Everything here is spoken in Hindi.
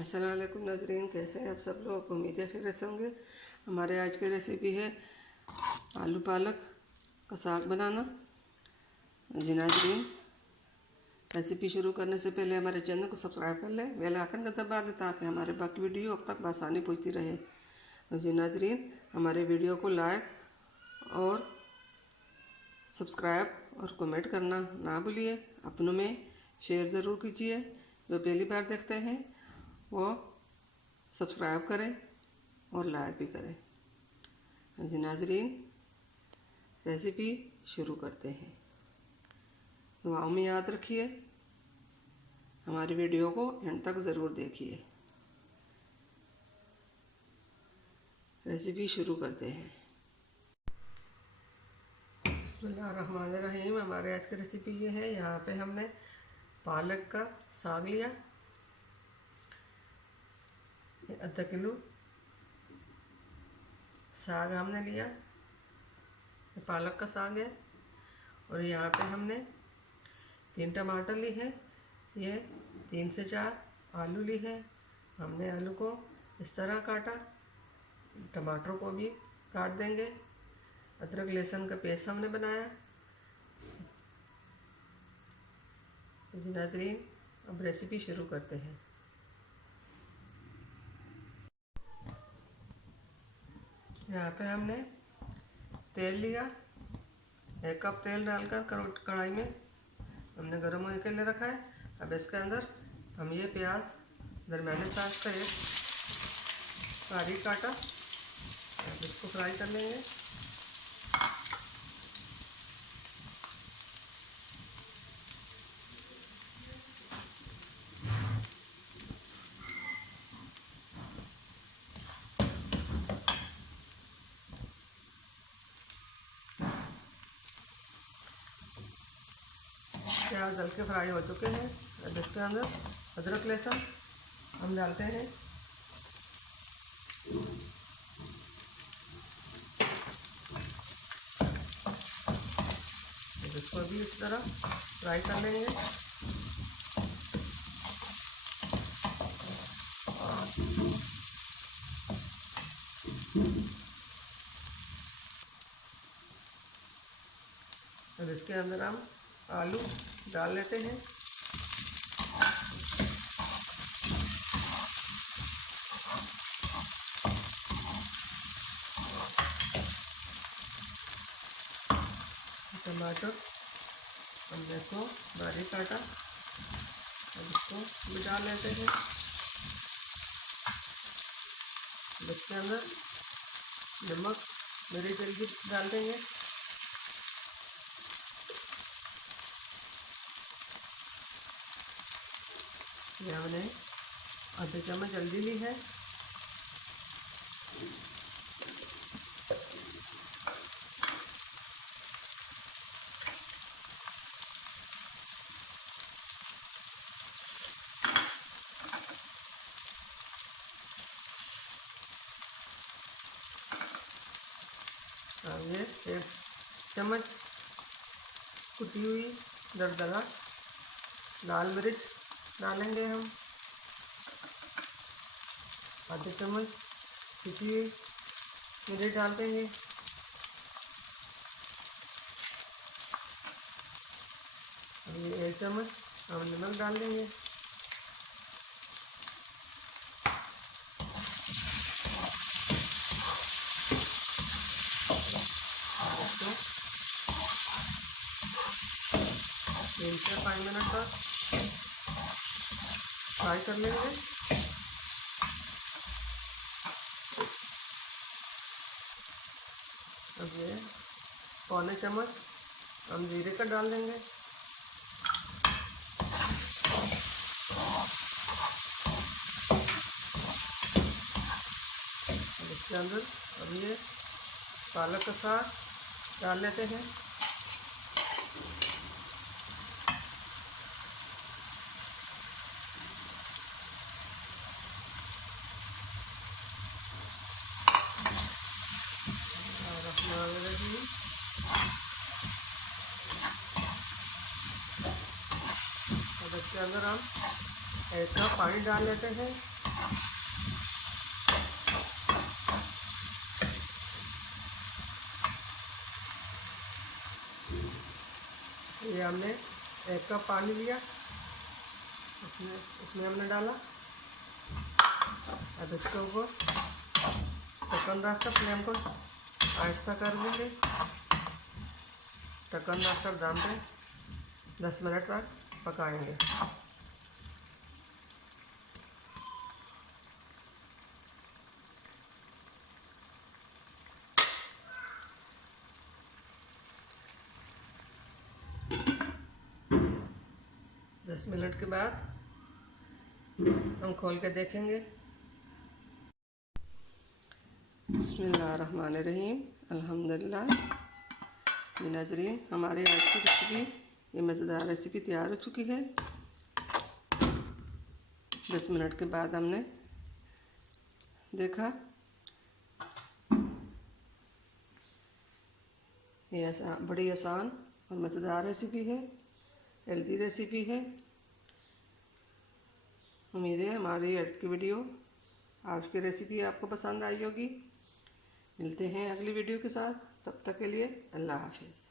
अस्सलाम वालेकुम नाज़रीन, कैसे हैं आप सब लोग। उम्मीद है खैरियत से होंगे। हमारे आज की रेसिपी है आलू पालक का साग बनाना। जी नाज़रीन, रेसिपी शुरू करने से पहले हमारे चैनल को सब्सक्राइब कर लें, बेल आइकन का दबा दें ताकि हमारे बाकी वीडियो अब तक आसानी पहुँचती रहे। जी नाज़रीन, हमारे वीडियो को लाइक और सब्सक्राइब और कमेंट करना ना भूलिए। अपनों में शेयर ज़रूर कीजिए। जो पहली बार देखते हैं वो सब्सक्राइब करें और लाइक भी करें। जी नाज़रीन, रेसिपी शुरू करते हैं। दुआओं में याद रखिए, हमारी वीडियो को एंड तक ज़रूर देखिए। रेसिपी शुरू करते हैं। बिस्मिल्लाहिर्रहमानिर्रहीम। हमारे आज की रेसिपी ये है। यहाँ पे हमने पालक का साग लिया, आधा किलो साग हमने लिया। ये पालक का साग है। और यहाँ पे हमने 3 टमाटर ली है। ये 3 से 4 आलू ली है। हमने आलू को इस तरह काटा, टमाटर को भी काट देंगे। अदरक लहसुन का पेस्ट हमने बनाया। जी नाज़रीन, अब रेसिपी शुरू करते हैं। यहाँ पे हमने तेल लिया, 1 कप तेल डालकर कढ़ाई में हमने गर्म होने के लिए रखा है। अब इसके अंदर हम ये प्याज दरमियाने साइज का एक बारीक काटा, अब इसको फ्राई कर लेंगे। प्याज हल्के फ्राई हो चुके हैं। अब इसके अंदर अदरक लहसुन हम डालते हैं। इसको भी इस तरह फ्राई कर लेंगे। अब इसके अंदर हम आलू डाल लेते हैं। टमाटर हमने इसको बारीक काटा, अब इसको भी डाल लेते हैं। इसके अंदर नमक, मिर्च जल्दी डाल देंगे। ये हमने आधे चम्मच हल्दी ली है। अब ये 1 चम्मच कुटी हुई दरदरा लाल मिर्च डालेंगे हम। आधे चम्मच कुटी हुई मिर्च डाल देंगे। अब ये 1 चम्मच हम नमक डाल देंगे। इसको 3 से 5 मिनट तक फ्राई कर लेंगे। अब ये पौने चम्मच हम जीरे का डाल देंगे। इसके अंदर अब ये पालक का साग डाल लेते हैं। अब इसके अंदर हम 1 कप पानी डाल लेते हैं। ये हमने 1 कप पानी लिया, उसमें हमने डाला। अब इसके ऊपर ढक्कन रखकर फ्लेम को आहिस्ता कर देंगे। ढक्कन रखकर दम पे 10 मिनट तक पकाएंगे। दस मिनट के बाद हम खोल के देखेंगे। बिस्मिल्लाहिर्रहमानिर्रहीम, अल्हम्दुलिल्लाह। जी नाज़रीन, हमारी आज की रेसिपी, ये मज़ेदार रेसिपी तैयार हो चुकी है। 10 मिनट के बाद हमने देखा। ये बड़ी आसान और मज़ेदार रेसिपी है, हेल्दी रेसिपी है। उम्मीद है हमारी आज की वीडियो, आज की रेसिपी आपको पसंद आई होगी। मिलते हैं अगली वीडियो के साथ, तब तक के लिए अल्लाह हाफिज़।